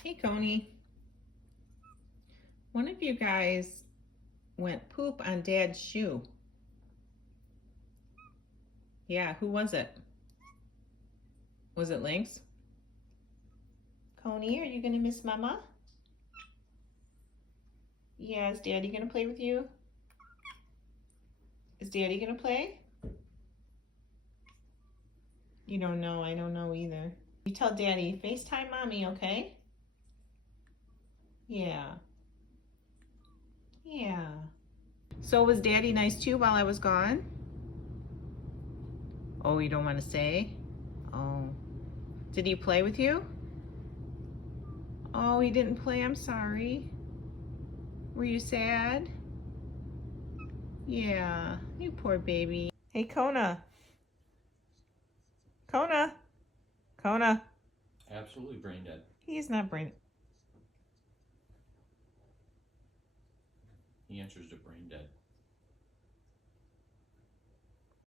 Hey, Coney. One of you guys went poop on Dad's shoe. Yeah, who was it? Was it Lynx? Coney, are you gonna miss Mama? Yeah, is Daddy gonna play with you? Is Daddy gonna play? You don't know, I don't know either. You tell Daddy, FaceTime Mommy, okay? Yeah. Yeah. So was Daddy nice to you while I was gone? Oh, you don't want to say? Oh. Did he play with you? Oh, he didn't play, I'm sorry. Were you sad? Yeah, you poor baby. Hey, Kona. Kona. Kona. Absolutely brain dead. He's not brain. He answers to brain dead.